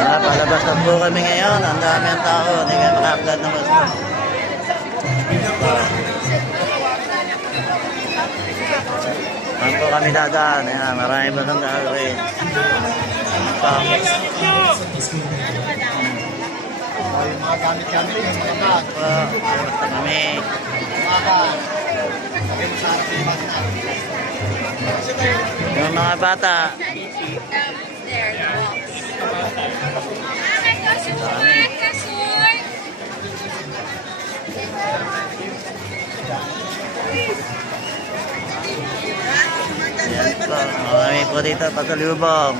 Palabas na po kami ngayon. Ang dami ang tao. Hindi kayo maka-upload ng gusto. Saan po kami dadaan? Ayan, marami pa saan gagawin. Yung mga gamit-gamit yung mga bag. Basta kami. Yung mga bata. Ayan po, marami po dito pasalubong.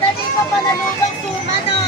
Dali ko panalubang sumano.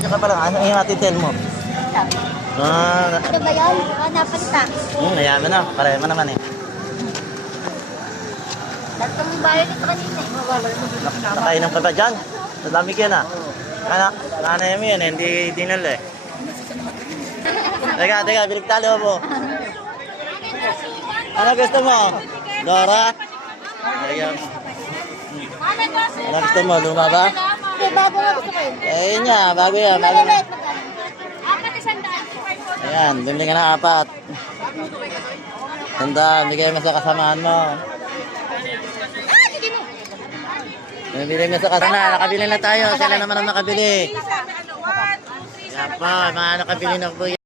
Ano ka pala? Ano yung atitel mo? Ano ba yan? Napunta. Nayaman na. Pareho mo naman eh. Dato mong bayo dito kanina eh. Nakainom ka ba dyan? Nadami ka na. Nanay mo yun, hindi dinala eh. Teka, biligtalo mo. Ano gusto mo? Dora? Ayan. Ano gusto mo? Luma ba? Bago nga gusto ko yun. Ayun niya, bago yan. Bago. Maliit. Apat isang daan. Ayan, bumili ka ng 4. Tanda, bigay mo sa kasamaan mo. Bumili mo sa kasamaan. Nakabili na tayo. Sila naman ang nakabili. Yan po, mga nakabili na po yan.